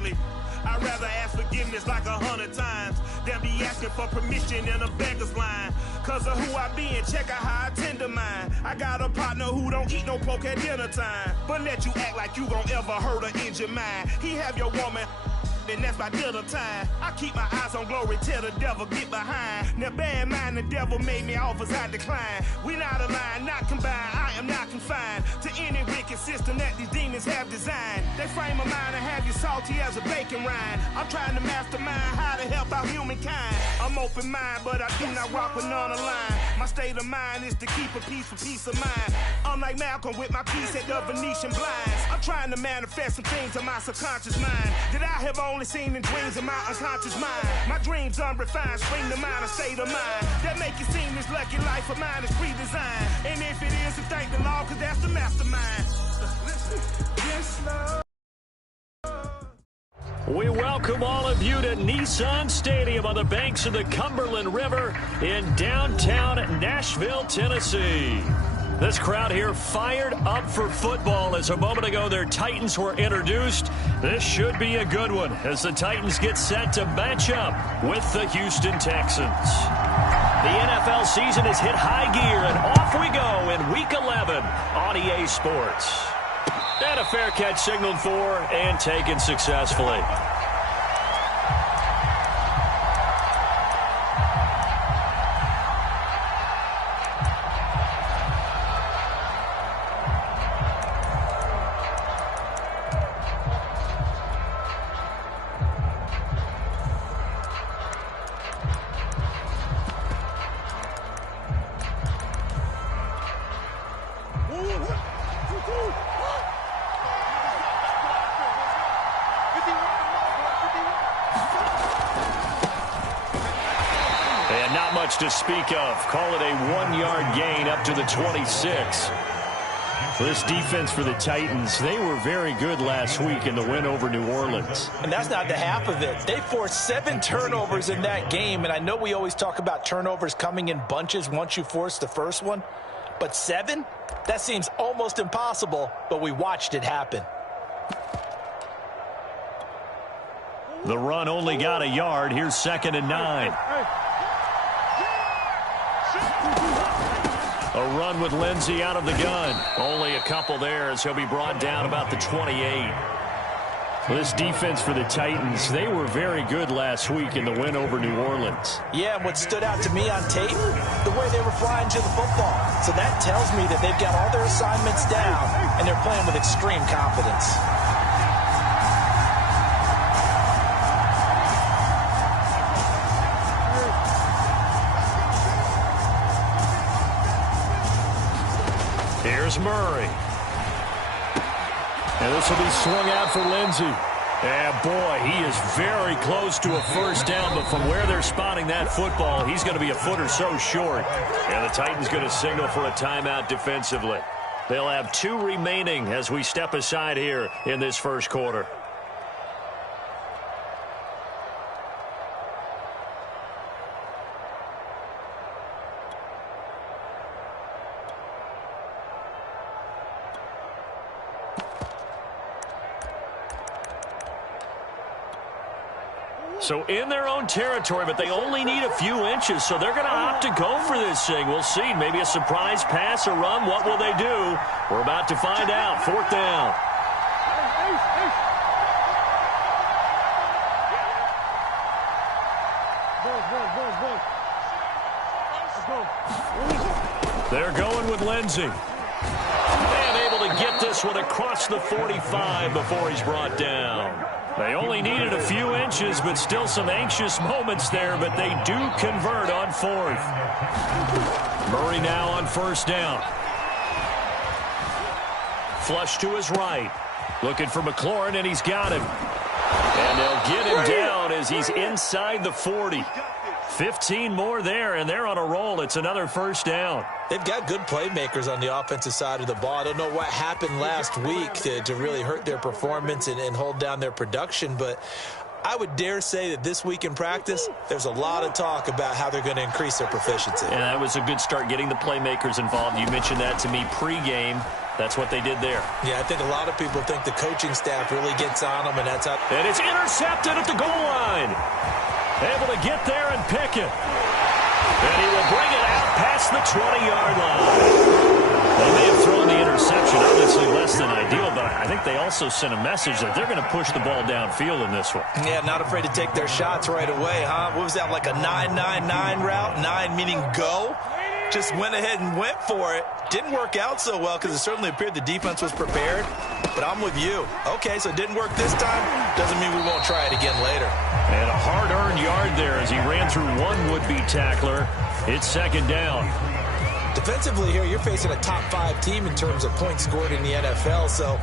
strictly. I'd rather ask forgiveness like 100 times than be asking for permission in a beggar's line. Cause of who I be and check out how I tend to mine. I got a partner who don't eat no pork at dinner time, but let you act like you gon' ever hurt or injure mine. He have your woman, and that's my dinner time. I keep my eyes on glory till the devil get behind. Now bear in mind the devil made me offers I decline. We not aligned, not combined, I am not confined to any wicked system that these demons have designed. They frame a mind and have you salty as a bacon rind. I'm trying to mastermind how to help out humankind. I'm open mind, but I do not rock with none aligned. My state of mind is to keep a peace for peace of mind. Unlike Malcolm with my piece at the Venetian blinds. I'm trying to manifest some things in my subconscious mind that I have only seen in dreams in my unconscious mind. My dreams unrefined, spring to mind, a state of mind that make it seem this lucky life of mine is pre-designed. And if it is, then thank the Lord, cause that's the mastermind. Yes, Lord. We welcome all of you to Nissan Stadium on the banks of the Cumberland River in downtown Nashville, Tennessee. This crowd here fired up for football as a moment ago their Titans were introduced. This should be a good one as the Titans get set to match up with the Houston Texans. The NFL season has hit high gear, and off we go in Week 11 on EA Sports. And a fair catch signaled for and taken successfully. And not much to speak of. Call it a 1-yard gain up to the 26. This defense for the Titans, they were very good last week in the win over New Orleans. And that's not the half of it. They forced 7 turnovers in that game, and I know we always talk about turnovers coming in bunches once you force the first one, but 7? That seems almost impossible, but we watched it happen. The run only got a yard. Here's 2nd and 9. A run with Lindsey out of the gun. Only a couple there as he'll be brought down about the 28. This defense for the Titans, they were very good last week in the win over New Orleans. Yeah, and what stood out to me on tape, the way they were flying to the football. So that tells me that they've got all their assignments down, and they're playing with extreme confidence. Here's Murray. And this will be swung out for Lindsey. And boy, he is very close to a first down, but from where they're spotting that football, he's going to be a foot or so short. And the Titans going to signal for a timeout defensively. They'll have 2 remaining as we step aside here in this first quarter. So in their own territory, but they only need a few inches, so they're going to opt to go for this thing. We'll see. Maybe a surprise pass or run. What will they do? We're about to find out. 4th down. They're going with Lindsey. And able to get this one across the 45 before he's brought down. They only needed a few inches, but still some anxious moments there, but they do convert on 4th. Murray now on 1st down. Flush to his right. Looking for McLaurin, and he's got him. And they'll get him down as he's inside the 40. 15 more there, and they're on a roll. It's another first down. They've got good playmakers on the offensive side of the ball. I don't know what happened last week to really hurt their performance and hold down their production, but I would dare say that this week in practice, there's a lot of talk about how they're going to increase their proficiency. And that was a good start, getting the playmakers involved. You mentioned that to me pregame. That's what they did there. Yeah, I think a lot of people think the coaching staff really gets on them, and that's how. And it's intercepted at the goal line. Able to get there and pick it. And he will bring it out past the 20-yard line. They may have thrown the interception, obviously less than ideal, but I think they also sent a message that they're going to push the ball downfield in this one. Yeah, not afraid to take their shots right away, huh? What was that, like a 9-9-9 route? 9 meaning go? Just went ahead and went for it. Didn't work out so well because it certainly appeared the defense was prepared. But I'm with you. Okay, so it didn't work this time. Doesn't mean we won't try it again later. And a hard-earned yard there as he ran through one would-be tackler. It's second down. Defensively here, you're facing a top-5 team in terms of points scored in the NFL. So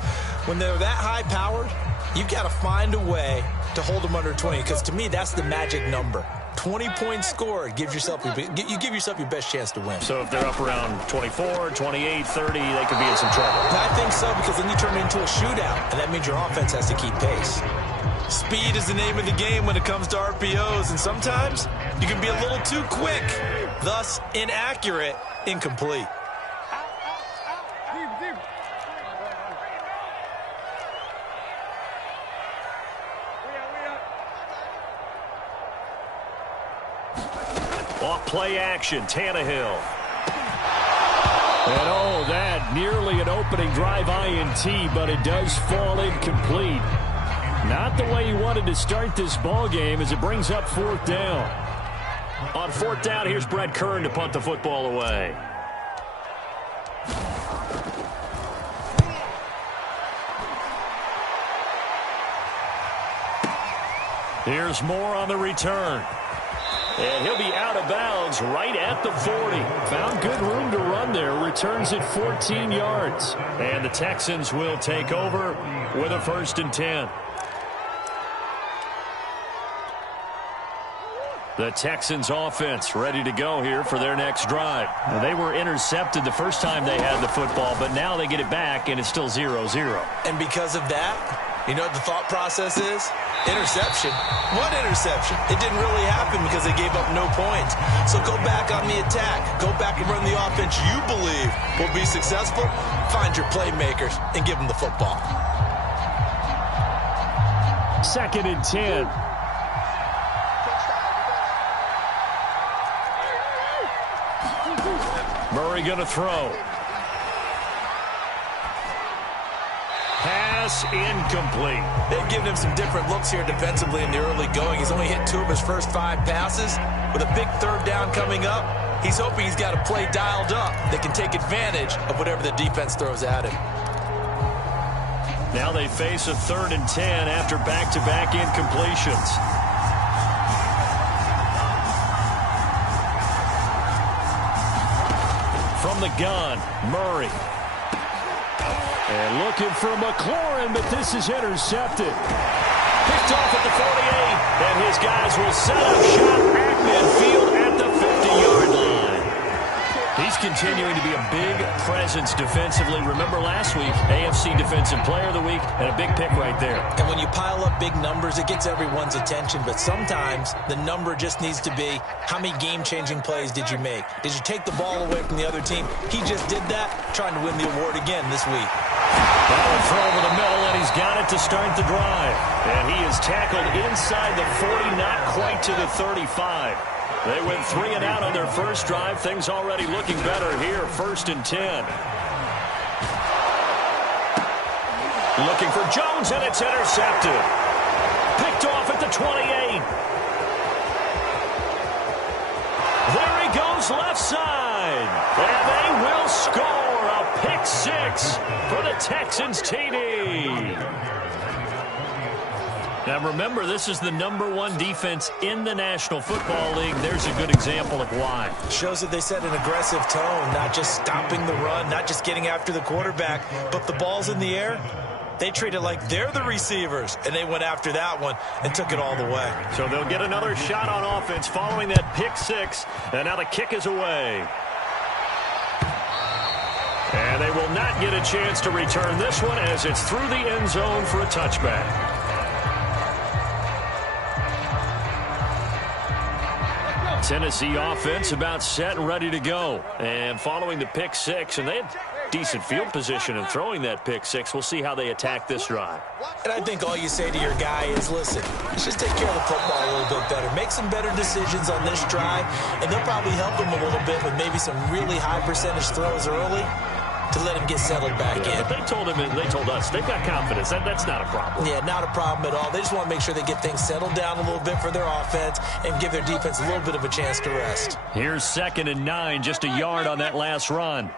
when they're that high-powered, you've got to find a way to hold them under 20. Because to me, that's the magic number. 20 points scored gives yourself you give yourself your best chance to win. So if they're up around 24, 28, 30, they could be in some trouble. I think so, because then you turn it into a shootout, and that means your offense has to keep pace. Speed is the name of the game when it comes to RPOs, and sometimes you can be a little too quick, thus inaccurate, incomplete. Off play action, Tannehill. And oh, that nearly an opening drive INT, but it does fall incomplete. Not the way he wanted to start this ball game as it brings up fourth down. On fourth down, here's Brett Kern to punt the football away. Here's Moore on the return. And he'll be out of bounds right at the 40. Found good room to run there. Returns at 14 yards. And the Texans will take over with a 1st and 10. The Texans offense ready to go here for their next drive. Now, they were intercepted the first time they had the football, but now they get it back, and it's still 0-0. And because of that, you know what the thought process is? Interception. What interception? It didn't really happen because they gave up no points. So go back on the attack. Go back and run the offense you believe will be successful. Find your playmakers and give them the football. 2nd and 10. Murray going to throw. Pass incomplete. They've given him some different looks here defensively in the early going. He's only hit 2 of his first 5 passes. With a big 3rd down coming up, he's hoping he's got a play dialed up that can take advantage of whatever the defense throws at him. Now they face a 3rd and 10 after back-to-back incompletions. From the gun, Murray. And looking for McLaurin, but this is intercepted. Picked off at the 48, and his guys will set up shop at midfield at the 50-yard line. He's continuing to be a big presence defensively. Remember last week, AFC Defensive Player of the Week, and a big pick right there. And when you pile up big numbers, it gets everyone's attention, but sometimes the number just needs to be, how many game-changing plays did you make? Did you take the ball away from the other team? He just did that, trying to win the award again this week. Ball throw over the middle, and he's got it to start the drive. And he is tackled inside the 40, not quite to the 35. They went 3 and out on their first drive. Things already looking better here. 1st and 10. Looking for Jones, and it's intercepted. Picked off at the 28. There he goes left side. And they will score a pick 6 for the Texans TD. Now remember, this is the #1 defense in the National Football League. There's a good example of why. Shows that they set an aggressive tone, not just stopping the run, not just getting after the quarterback, but the ball's in the air. They treat it like they're the receivers, and they went after that one and took it all the way. So they'll get another shot on offense following that pick 6, and now the kick is away. And they will not get a chance to return this one as it's through the end zone for a touchback. Tennessee offense about set and ready to go. And following the pick six, and they had decent field position in throwing that pick six. We'll see how they attack this drive. And I think all you say to your guy is, listen, just take care of the football a little bit better. Make some better decisions on this drive, and they'll probably help him a little bit with maybe some really high percentage throws early to let him get settled back in. But they told us they've got confidence. That's not a problem. Yeah, not a problem at all. They just want to make sure they get things settled down a little bit for their offense and give their defense a little bit of a chance to rest. Here's 2nd and 9, just a yard on that last run.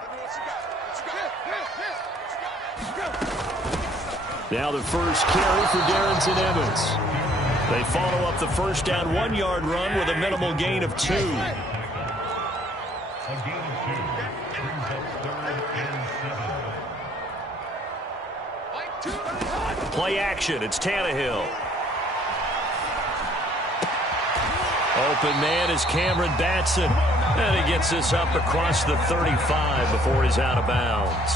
Now the first carry for Darrynton Evans. They follow up the first down 1-yard run with a minimal gain of 2. Play action. It's Tannehill. Open man is Cameron Batson. And he gets this up across the 35 before he's out of bounds.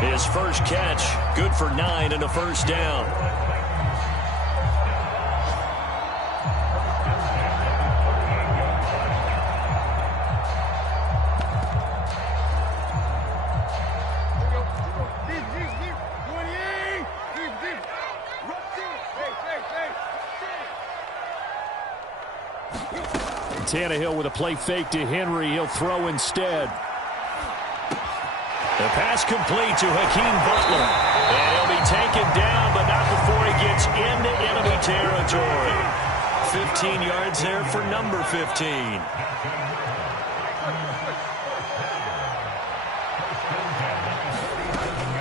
His first catch, good for 9 and a first down. Tannehill with a play fake to Henry. He'll throw instead. The pass complete to Hakeem Butler. And he'll be taken down, but not before he gets into enemy territory. 15 yards there for number 15.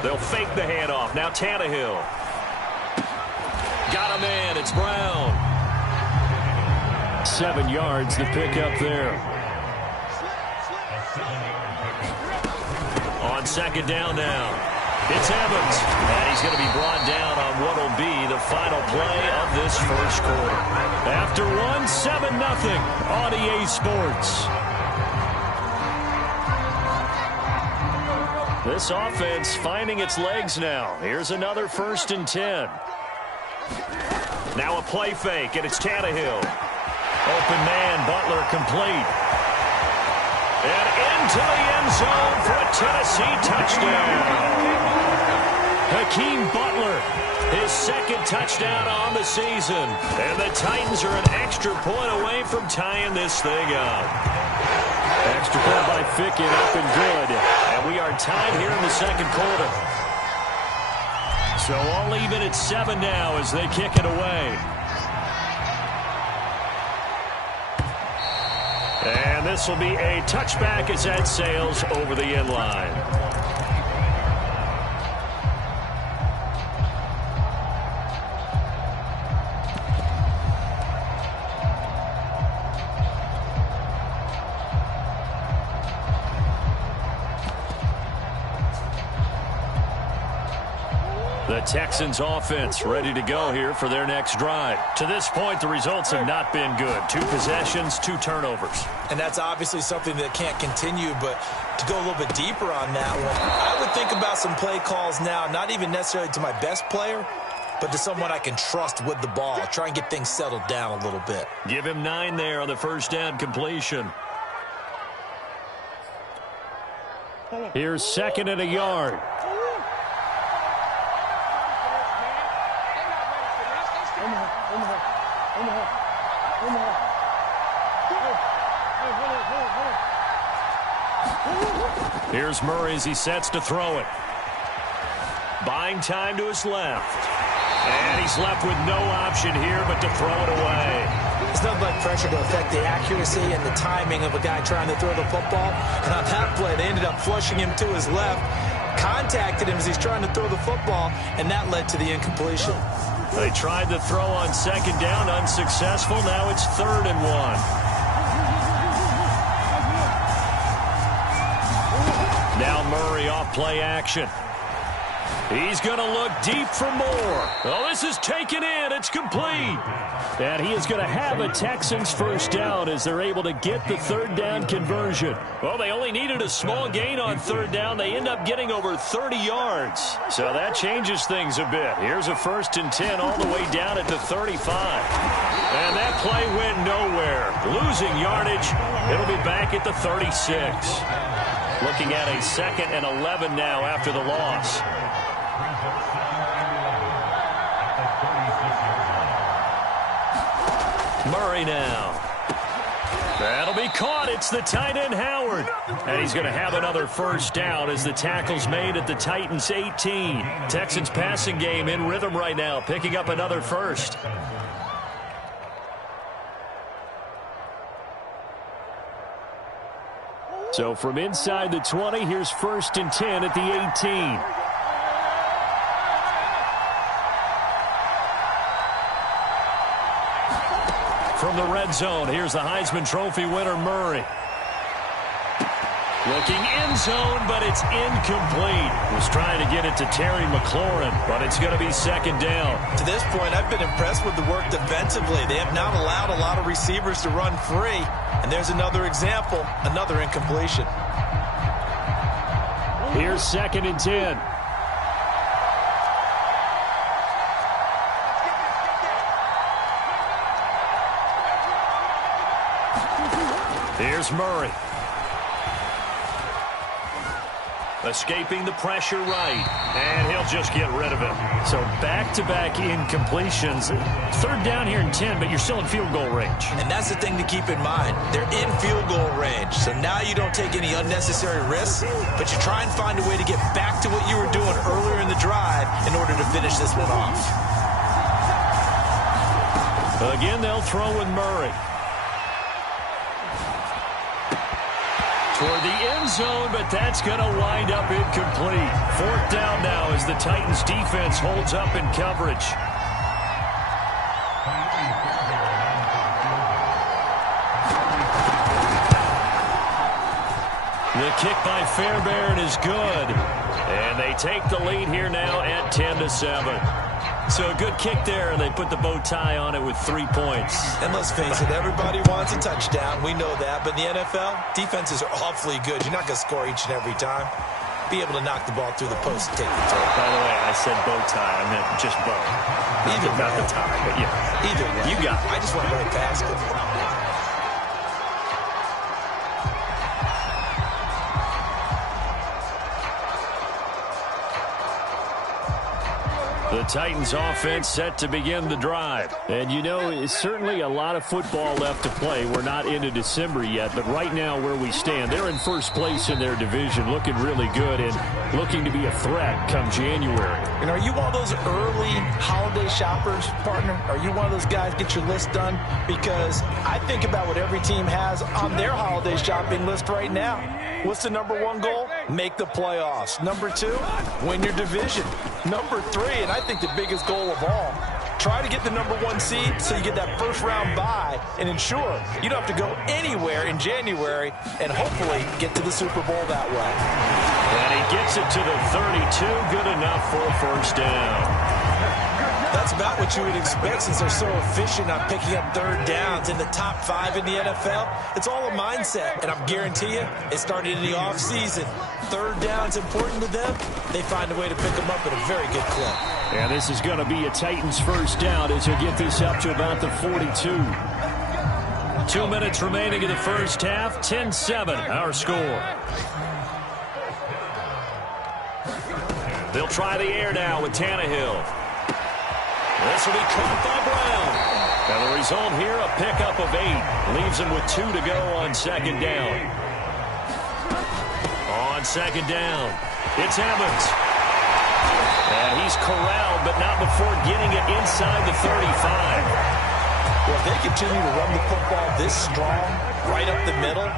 They'll fake the handoff. Now Tannehill. Got a man. It's Brown. 7 yards the pickup there. On 2nd down now. It's Evans. And he's going to be brought down on what will be the final play of this first quarter. After 1, 7-0 on EA Sports. This offense finding its legs now. Here's another 1st and 10. Now a play fake, and it's Tannehill. Open man, Butler complete. And into the end zone for a Tennessee touchdown. Hakeem Butler, his 2nd touchdown on the season. And the Titans are an extra point away from tying this thing up. Extra point by Fickett, up and good. And we are tied here in the 2nd quarter. So all even at 7 now as they kick it away. And this will be a touchback as that sails over the end line. The Texans offense ready to go here for their next drive. To this point, the results have not been good. 2 possessions, 2 turnovers. And that's obviously something that can't continue, but to go a little bit deeper on that one, I would think about some play calls now, not even necessarily to my best player, but to someone I can trust with the ball. Try and get things settled down a little bit. Give him 9 there on the first down completion. Here's 2nd and a yard. Here's Murray as he sets to throw it. Buying time to his left. And he's left with no option here but to throw it away. There's nothing like pressure to affect the accuracy and the timing of a guy trying to throw the football. And on that play, they ended up flushing him to his left. Contacted him as he's trying to throw the football, and that led to the incompletion. They tried to throw on 2nd down, unsuccessful. Now it's 3rd and 1. Now Murray off play action. He's going to look deep for more. Oh, this is taken in. It's complete. And he is going to have a Texans first down as they're able to get the 3rd down conversion. Well, they only needed a small gain on 3rd down. They end up getting over 30 yards. So that changes things a bit. Here's a 1st and 10 all the way down at the 35. And that play went nowhere. Losing yardage. It'll be back at the 36. Looking at a 2nd and 11 now after the loss. Murray now. That'll be caught. It's the tight end, Howard. And he's going to have another first down as the tackle's made at the Titans' 18. Texans passing game in rhythm right now, picking up another first. So from inside the 20, here's 1st and 10 at the 18. From the red zone, here's the Heisman Trophy winner, Murray. Looking end zone, but it's incomplete. Was trying to get it to Terry McLaurin, but it's going to be 2nd down. To this point, I've been impressed with the work defensively. They have not allowed a lot of receivers to run free. And there's another example, another incompletion. Here's 2nd and 10. Here's Murray. Escaping the pressure right. And he'll just get rid of it. So back-to-back incompletions. 3rd down here and 10, but you're still in field goal range. And that's the thing to keep in mind. They're in field goal range. So now you don't take any unnecessary risks, but you try and find a way to get back to what you were doing earlier in the drive in order to finish this one off. Again, they'll throw with Murray. For the end zone, but that's going to wind up incomplete. 4th down now as the Titans defense holds up in coverage. The kick by Fairbairn is good. And they take the lead here now at 10-7. So a good kick there, and they put the bow tie on it with 3 points. And let's face it, everybody wants a touchdown. We know that. But in the NFL, defenses are awfully good. You're not going to score each and every time. Be able to knock the ball through the post and take the toe. By the way, I said bow tie. I meant just bow. Not the tie, but yeah. Either way. You got it. I just went right past it. The Titans offense set to begin the drive. And you know, it's certainly a lot of football left to play. We're not into December yet, but right now where we stand, they're in first place in their division, looking really good and looking to be a threat come January. And are you one of those early holiday shoppers, partner? Are you one of those guys get your list done? Because I think about what every team has on their holiday shopping list right now. What's the #1 goal? Make the playoffs. #2, win your division. #3, and I think the biggest goal of all, try to get the #1 seed so you get that first-round bye and ensure you don't have to go anywhere in January and hopefully get to the Super Bowl that way. And he gets it to the 32. Good enough for a first down. That's about what you would expect since they're so efficient on picking up 3rd downs in the top 5 in the NFL. It's all a mindset, and I'm guarantee you it started in the offseason. 3rd down's important to them. They find a way to pick them up at a very good clip. And this is going to be a Titans first down as you get this up to about the 42. 2 minutes remaining in the first half. 10-7, our score. They'll try the air now with Tannehill. This will be caught by Brown. And the result here, a pickup of 8. Leaves him with 2 to go on 2nd down. On 2nd down, it's Evans. And he's corralled, but not before getting it inside the 35. Well, if they continue to run the football this strong, right up the middle,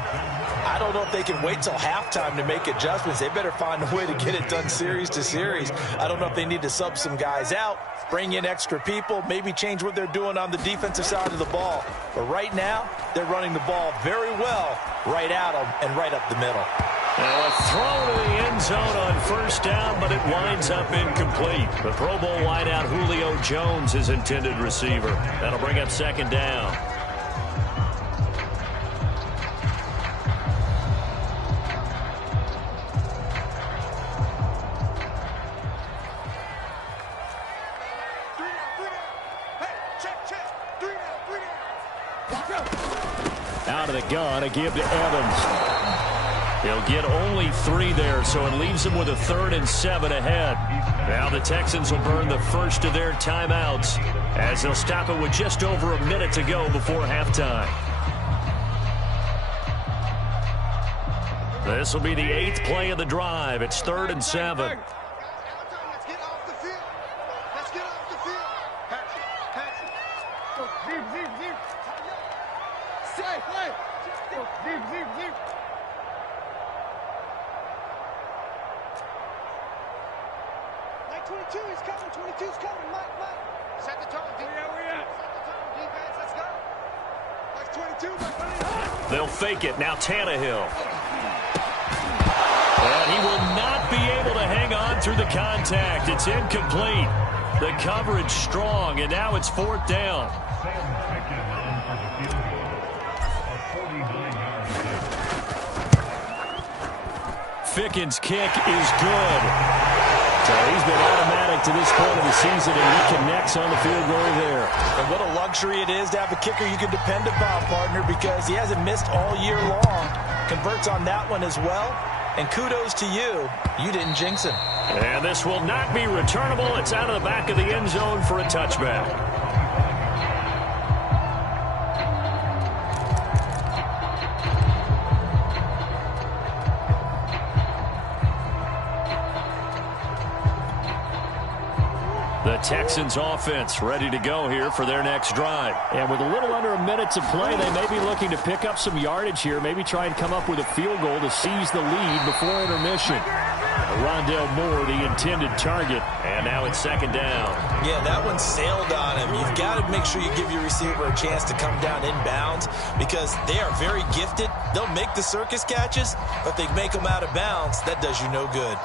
I don't know if they can wait till halftime to make adjustments. They better find a way to get it done series to series. I don't know if they need to sub some guys out, bring in extra people, maybe change what they're doing on the defensive side of the ball. But right now, they're running the ball very well right at them and right up the middle. Now a throw to the end zone on first down, but it winds up incomplete. The Pro Bowl wideout Julio Jones is intended receiver. That'll bring up 2nd down. Out of the gun, a give to Evans. He'll get only 3 there, so it leaves him with a 3rd and 7 ahead. Now the Texans will burn the first of their timeouts as they'll stop it with just over a minute to go before halftime. This will be the 8th play of the drive. It's 3rd and 7. They'll fake it. Now Tannehill. And he will not be able to hang on through the contact. It's incomplete. The coverage strong, and now it's 4th down. Fickens' kick is good. So he's been automatic to this point of the season, and he connects on the field goal there. And what a luxury it is to have a kicker you can depend upon, partner, because he hasn't missed all year long. Converts on that one as well. And kudos to you. You didn't jinx him. And this will not be returnable. It's out of the back of the end zone for a touchback. The Texans offense ready to go here for their next drive. And with a little under a minute to play, they may be looking to pick up some yardage here, maybe try and come up with a field goal to seize the lead before intermission. Rondale Moore, the intended target, and now it's 2nd down. Yeah, that one sailed on him. You've got to make sure you give your receiver a chance to come down inbounds because they are very gifted. They'll make the circus catches, but they make them out of bounds. That does you no good.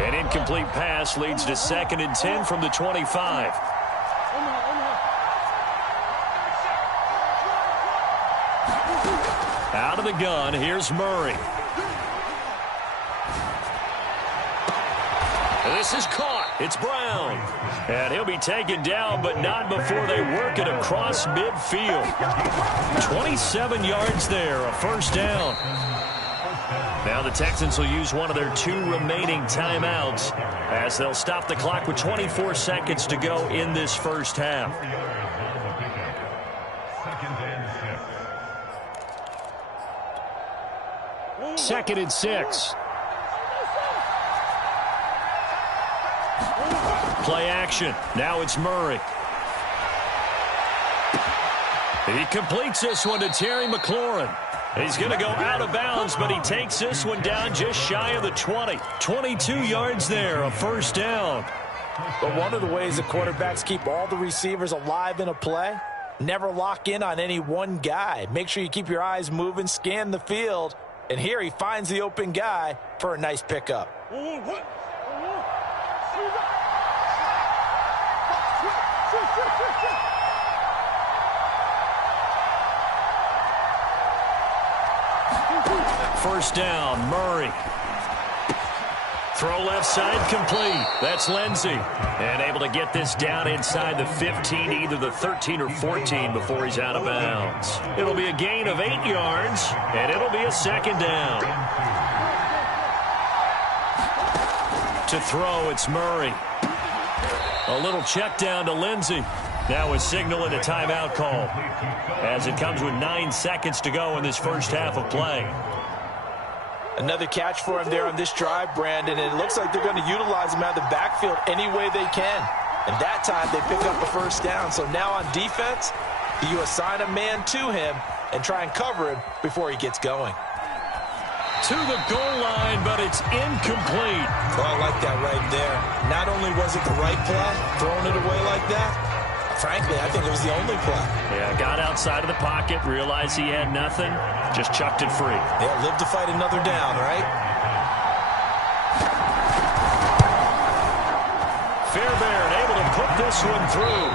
An incomplete pass leads to 2nd and 10 from the 25. Out of the gun, here's Murray. This is caught. It's Brown. And he'll be taken down, but not before they work it across midfield. 27 yards there, a 1st down. Now the Texans will use one of their 2 remaining timeouts as they'll stop the clock with 24 seconds to go in this first half. Second and 6. Play action. Now it's Murray. He completes this one to Terry McLaurin. He's going to go out of bounds, but he takes this one down just shy of the 20. 22 yards there, a 1st down. But one of the ways that quarterbacks keep all the receivers alive in a play, never lock in on any one guy. Make sure you keep your eyes moving, scan the field. And here he finds the open guy for a nice pickup. First down, Murray. Throw left side complete. That's Lindsey. And able to get this down inside the 15, either the 13 or 14 before he's out of bounds. It'll be a gain of 8 yards, and it'll be a 2nd down. To throw, it's Murray. A little check down to Lindsey. Now a signal and a timeout call as it comes with 9 seconds to go in this first half of play. Another catch for him there on this drive, Brandon, and it looks like they're going to utilize him out of the backfield any way they can. And that time they pick up the 1st down. So now on defense, you assign a man to him and try and cover him before he gets going. To the goal line, but it's incomplete. Oh, I like that right there. Not only was it the right play, throwing it away like that, frankly, I think it was the only play. Yeah, got outside of the pocket, realized he had nothing, just chucked it free. Yeah, live to fight another down, right? Fairbairn able to put this one through.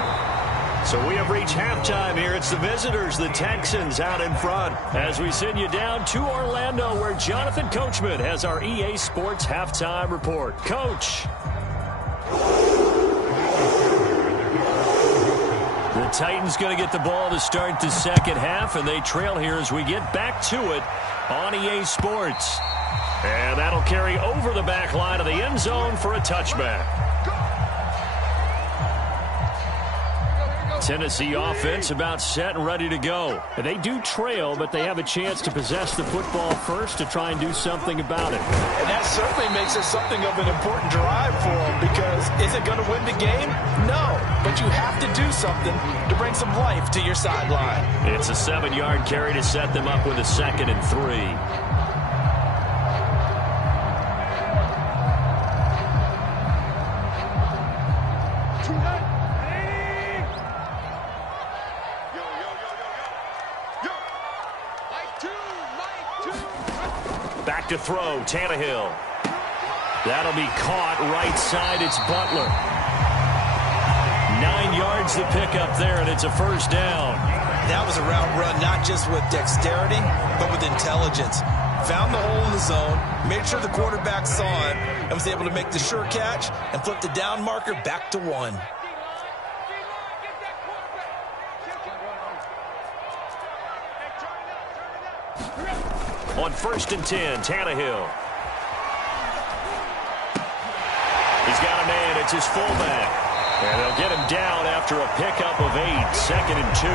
So we have reached halftime here. It's the visitors, the Texans, out in front. As we send you down to Orlando, where Jonathan Coachman has our EA Sports halftime report. Coach. The Titans going to get the ball to start the second half, and they trail here as we get back to it on EA Sports. And that'll carry over the back line of the end zone for a touchback. Tennessee offense about set and ready to go. They do trail, but they have a chance to possess the football first to try and do something about it. And that certainly makes it something of an important drive for them, because is it going to win the game? No, but you have to do something to bring some life to your sideline. It's a 7-yard carry to set them up with a 2nd and 3. Back to throw, Tannehill. That'll be caught right side. It's Butler. 9 yards the pickup there, and it's a first down. That was a route run, not just with dexterity, but with intelligence. Found the hole in the zone, made sure the quarterback saw it, and was able to make the sure catch and flip the down marker back to 1. On 1st and 10, Tannehill. He's got a man. It's his fullback. And they'll get him down after a pickup of 8. 2nd and 2.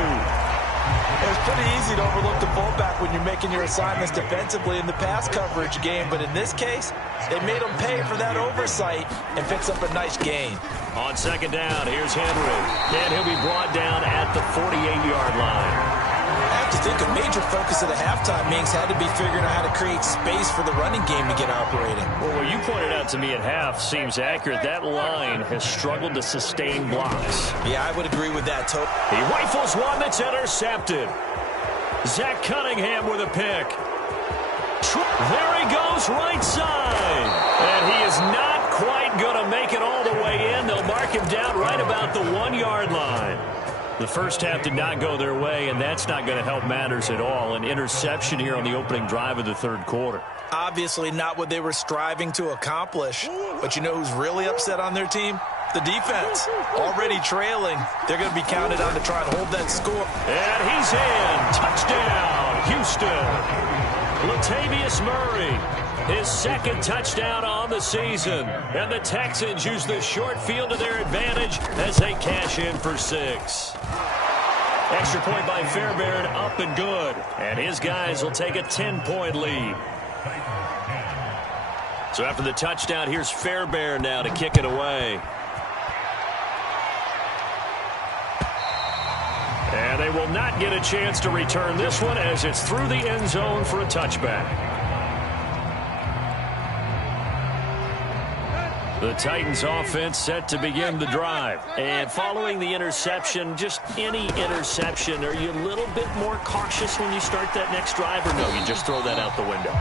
It's pretty easy to overlook the fullback when you're making your assignments defensively in the pass coverage game. But in this case, they made him pay for that oversight and picks up a nice gain. On 2nd down, here's Henry. And he'll be brought down at the 48-yard line. I have to think a major focus of the halftime meetings had to be figuring out how to create space for the running game to get operating. Well, what you pointed out to me at half seems accurate. That line has struggled to sustain blocks. Yeah, I would agree with that, Toby. He rifles one that's intercepted. Zach Cunningham with a pick. There he goes, right side. And he is not quite going to make it all the way in. They'll mark him down right about the 1-yard line. The first half did not go their way, and that's not going to help matters at all. An interception here on the opening drive of the third quarter. Obviously not what they were striving to accomplish. But you know who's really upset on their team? The defense. Already trailing. They're going to be counted on to try and hold that score. And he's in. Touchdown, Houston. Latavius Murray, his 2nd touchdown on the season. And the Texans use the short field to their advantage as they cash in for 6. Extra point by Fairbairn, up and good. And his guys will take a 10-point lead. So after the touchdown, here's Fairbairn now to kick it away. And they will not get a chance to return this one as it's through the end zone for a touchback. The Titans offense set to begin the drive. And following the interception, just any interception, are you a little bit more cautious when you start that next drive, or no, you just throw that out the window?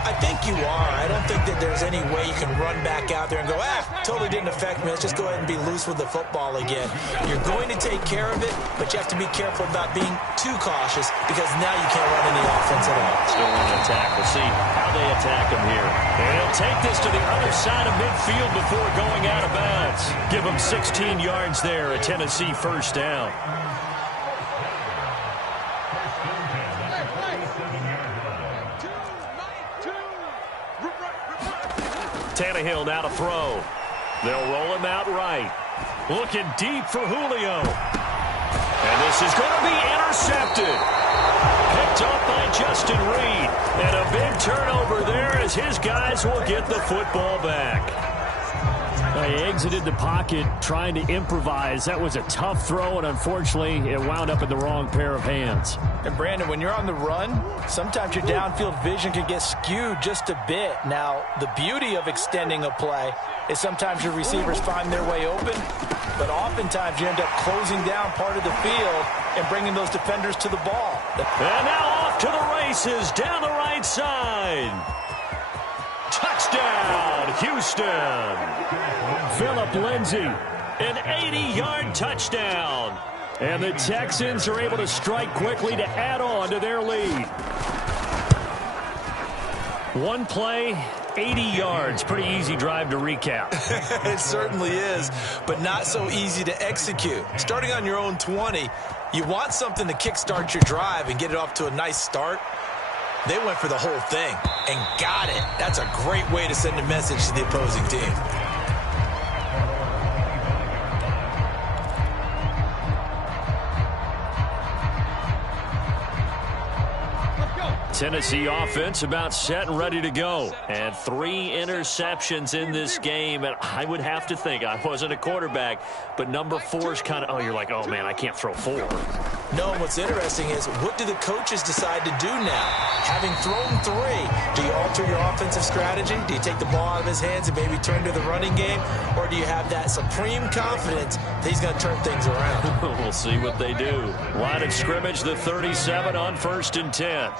I think you are. I don't think that there's any way you can run back out there and go, totally didn't affect me. Let's just go ahead and be loose with the football again. You're going to take care of it, but you have to be careful about being too cautious, because now you can't run any offense at all. Still want to attack. We'll see how they attack him here. And he'll take this to the other side of midfield before going out of bounds. Give him 16 yards there, a Tennessee first down. Tannehill now to throw. They'll roll him out right. Looking deep for Julio. And this is going to be intercepted. Picked up by Justin Reed. And a big turnover there as his guys will get the football back. He exited the pocket trying to improvise. That was a tough throw, and unfortunately, it wound up in the wrong pair of hands. And Brandon, when you're on the run, sometimes your downfield vision can get skewed just a bit. Now, the beauty of extending a play is sometimes your receivers find their way open, but oftentimes you end up closing down part of the field and bringing those defenders to the ball. And now off to the races down the right side. Touchdown, Houston. Phillip Lindsay, an 80-yard touchdown. And the Texans are able to strike quickly to add on to their lead. One play, 80 yards. Pretty easy drive to recap. It certainly is, but not so easy to execute. Starting on your own 20, you want something to kickstart your drive and get it off to a nice start. They went for the whole thing and got it. That's a great way to send a message to the opposing team. Tennessee offense about set and ready to go. And 3 interceptions in this game. And I would have to think, I wasn't a quarterback, but number 4 is kind of, oh, you're like, oh, man, I can't throw 4. No, what's interesting is, what do the coaches decide to do now? Having thrown 3, do you alter your offensive strategy? Do you take the ball out of his hands and maybe turn to the running game? Or do you have that supreme confidence that he's going to turn things around? We'll see what they do. Line of scrimmage, the 37 on 1st and 10.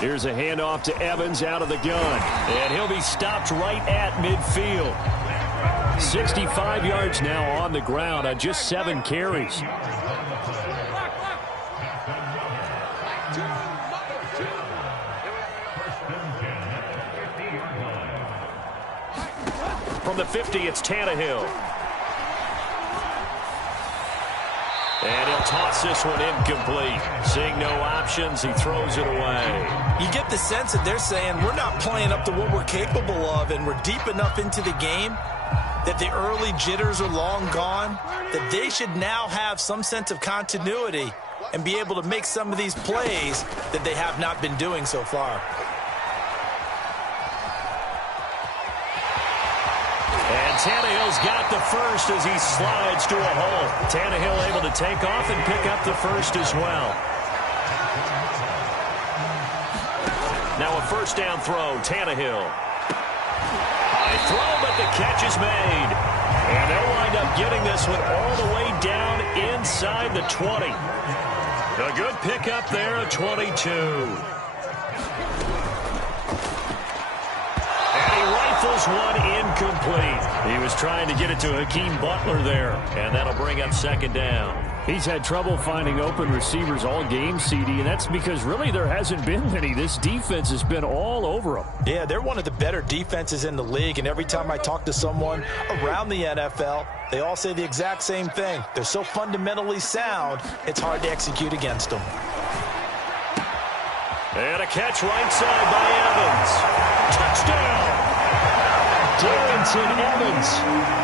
Here's a handoff to Evans out of the gun. And he'll be stopped right at midfield. 65 yards now on the ground on just 7 carries. From the 50, it's Tannehill. And he'll toss this one incomplete. Seeing no options, he throws it away. You get the sense that they're saying, we're not playing up to what we're capable of, and we're deep enough into the game that the early jitters are long gone, that they should now have some sense of continuity and be able to make some of these plays that they have not been doing so far. And Tannehill's got the first as he slides to a hole. Tannehill able to take off and pick up the first as well. Now a first down throw, Tannehill. High throw, but the catch is made. And they'll wind up getting this one all the way down inside the 20. A good pickup there of 22. One incomplete. He was trying to get it to Hakeem Butler there, and that'll bring up 2nd down. He's had trouble finding open receivers all game, CD, and that's because really there hasn't been many. This defense has been all over them. Yeah, they're one of the better defenses in the league, and every time I talk to someone around the NFL, they all say the exact same thing. They're so fundamentally sound, it's hard to execute against them. And a catch right side by Evans. Touchdown! Darrynton Evans,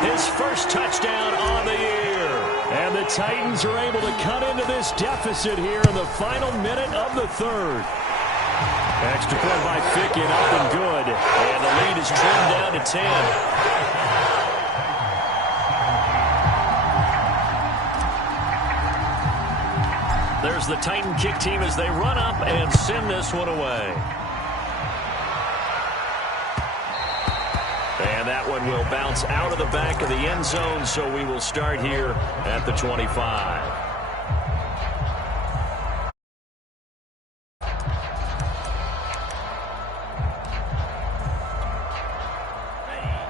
his first touchdown on the year. And the Titans are able to cut into this deficit here in the final minute of the 3rd. Extra point by Ficken, up and good. And the lead is trimmed down to 10. There's the Titan kick team as they run up and send this one away. And that one will bounce out of the back of the end zone, so we will start here at the 25.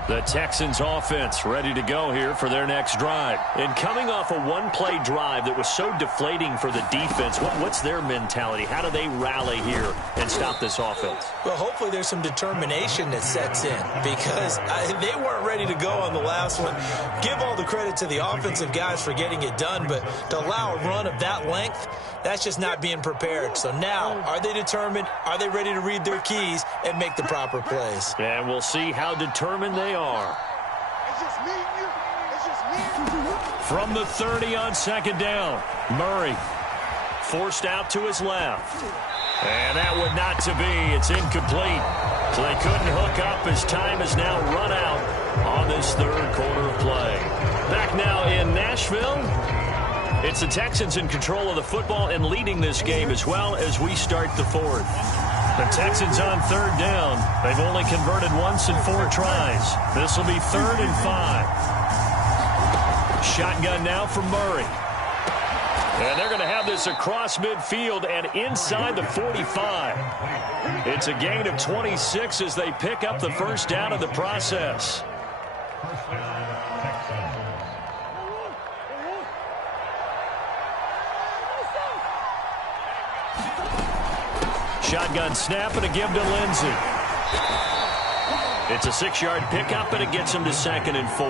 The Texans offense ready to go here for their next drive. And coming off a one-play drive that was so deflating for the defense, what's their mentality? How do they rally here and stop this offense? Well, hopefully there's some determination that sets in, because they weren't ready to go on the last one. Give all the credit to the offensive guys for getting it done, but to allow a run of that length, that's just not being prepared. So now, are they determined? Are they ready to read their keys and make the proper plays? And we'll see how determined they are. From the 30 on 2nd down, Murray forced out to his left. And that would not to be. It's incomplete. So they couldn't hook up as time is now run out on this 3rd quarter of play. Back now in Nashville. It's the Texans in control of the football and leading this game as well as we start the 4th. The Texans on 3rd down. They've only converted once in 4 tries. This will be 3rd and 5. Shotgun now from Murray. And they're going to have this across midfield and inside the 45. It's a gain of 26 as they pick up the first down in the process. shotgun snap and a give to Lindsey. It's a 6-yard pickup, and it gets him to 2nd and 4.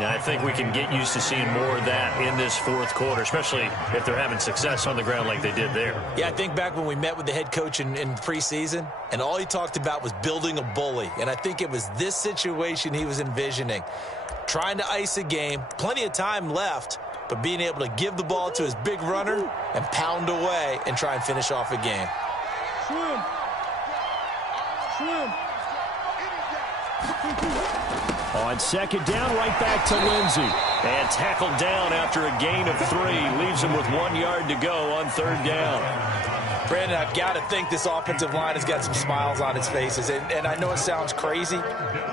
Now, I think we can get used to seeing more of that in this fourth quarter, especially if they're having success on the ground like they did there. Yeah, I think back when we met with the head coach in preseason, and all he talked about was building a bully. And I think it was this situation he was envisioning. Trying to ice a game, plenty of time left, but being able to give the ball to his big runner and pound away and try and finish off a game. Swim. Swim. On 2nd down, right back to Lindsey. And tackled down after a gain of 3. Leaves him with 1 yard to go on 3rd down. Brandon, I've got to think this offensive line has got some smiles on its faces. And I know it sounds crazy,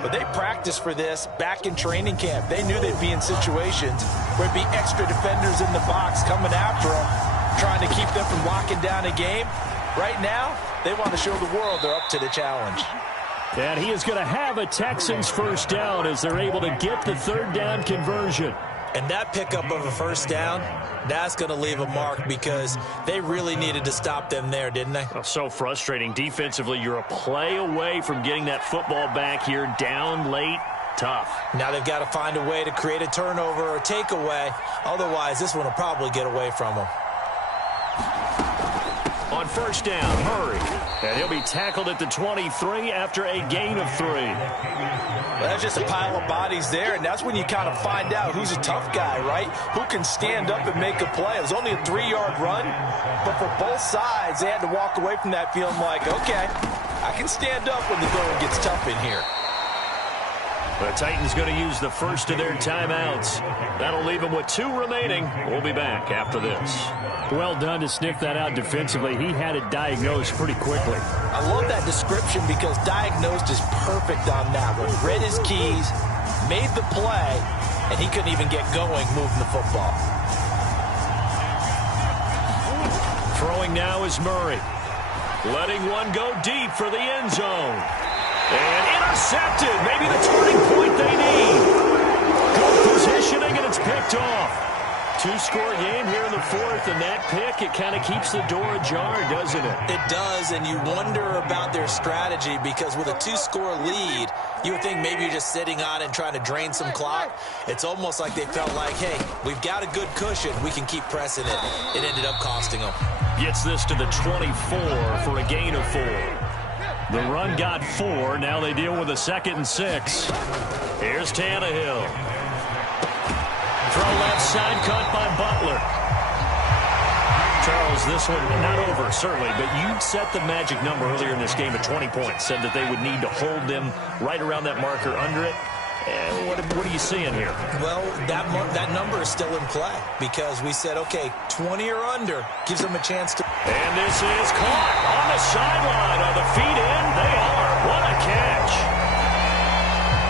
but they practiced for this back in training camp. They knew they'd be in situations where it'd be extra defenders in the box coming after them, trying to keep them from locking down a game. Right now, they want to show the world they're up to the challenge. And he is going to have a Texans first down as they're able to get the 3rd down conversion. And that pickup of a first down, that's going to leave a mark because they really needed to stop them there, didn't they? Oh, so frustrating. Defensively, you're a play away from getting that football back here down late. Tough. Now they've got to find a way to create a turnover or takeaway. Otherwise, this one will probably get away from them. On 1st down, Murray. And he'll be tackled at the 23 after a gain of 3. Well, that's just a pile of bodies there, and that's when you kind of find out who's a tough guy, right? Who can stand up and make a play. It was only a 3-yard run, but for both sides, they had to walk away from that feeling like, okay, I can stand up when the going gets tough in here. The Titans going to use the first of their timeouts. That'll leave them with 2 remaining. We'll be back after this. Well done to sniff that out defensively. He had it diagnosed pretty quickly. I love that description because diagnosed is perfect on that one. Read his keys, made the play, and he couldn't even get going moving the football. Throwing now is Murray. Letting one go deep for the end zone. And intercepted. Maybe the turning point they need. Good positioning, and it's picked off. 2-score game here in the 4th, and that pick, it kind of keeps the door ajar, doesn't it? It does, and you wonder about their strategy because with a 2-score lead, you would think maybe you're just sitting on it and trying to drain some clock. It's almost like they felt like, hey, we've got a good cushion. We can keep pressing it. It ended up costing them. Gets this to the 24 for a gain of 4. The run got 4. Now they deal with a 2nd and 6. Here's Tannehill. Throw left side, caught by Butler. Charles, this one not over, certainly, but you set the magic number earlier in this game at 20 points. Said that they would need to hold them right around that marker under it. And what are you seeing here? Well, that number is still in play because we said, okay, 20 or under gives them a chance to. And this is caught on the sideline. Are the feet in? They are. What a catch.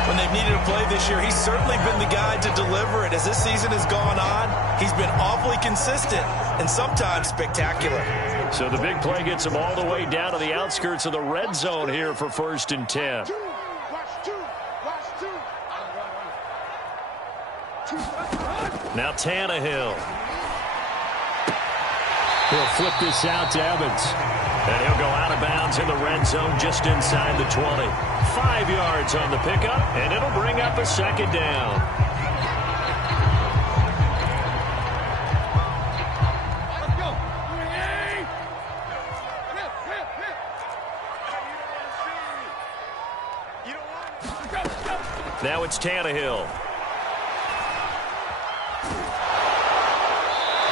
When they've needed a play this year, he's certainly been the guy to deliver it. As this season has gone on, he's been awfully consistent and sometimes spectacular. So the big play gets him all the way down to the outskirts of the red zone here for 1st and 10. Now Tannehill. He'll flip this out to Evans. And he'll go out of bounds in the red zone just inside the 20. 5 yards on the pickup, and it'll bring up a 2nd down. Let's go. Now it's Tannehill.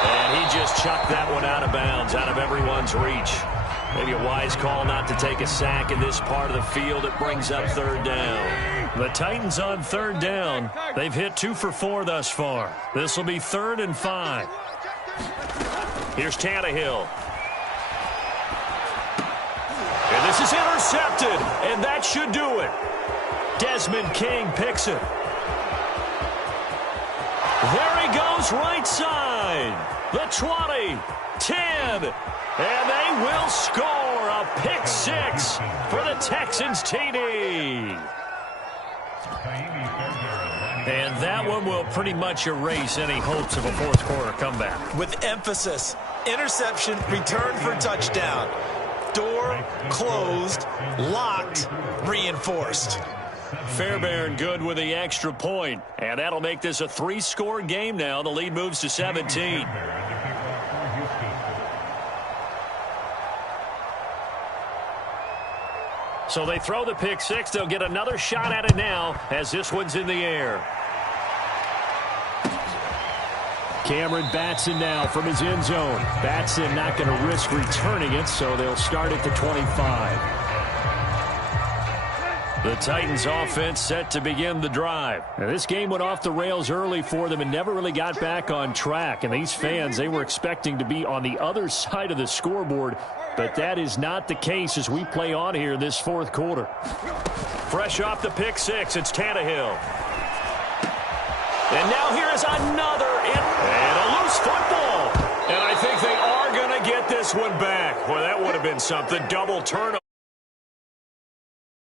And he just chucked that one out of bounds, out of everyone's reach. Maybe a wise call not to take a sack in this part of the field. It brings up 3rd down. The Titans on 3rd down. They've hit 2 for 4 thus far. This will be 3rd and 5. Here's Tannehill. And this is intercepted, and that should do it. Desmond King picks it. There he goes, right side. The 20, 10, and they will score a pick 6 for the Texans TD. And that one will pretty much erase any hopes of a 4th quarter comeback. With emphasis, interception, return for touchdown. Door closed, locked, reinforced. Fairbairn good with the extra point. And that'll make this a 3-score game now. The lead moves to 17. So they throw the pick six. They'll get another shot at it now as this one's in the air. Cameron Batson now from his end zone. Batson not going to risk returning it, so they'll start at the 25. The Titans offense set to begin the drive. Now, this game went off the rails early for them and never really got back on track. And these fans, they were expecting to be on the other side of the scoreboard, but that is not the case as we play on here in this fourth quarter. Fresh off the pick six, it's Tannehill. And now here is another and a loose football. And I think they are going to get this one back. Well, that would have been something. Double turnover.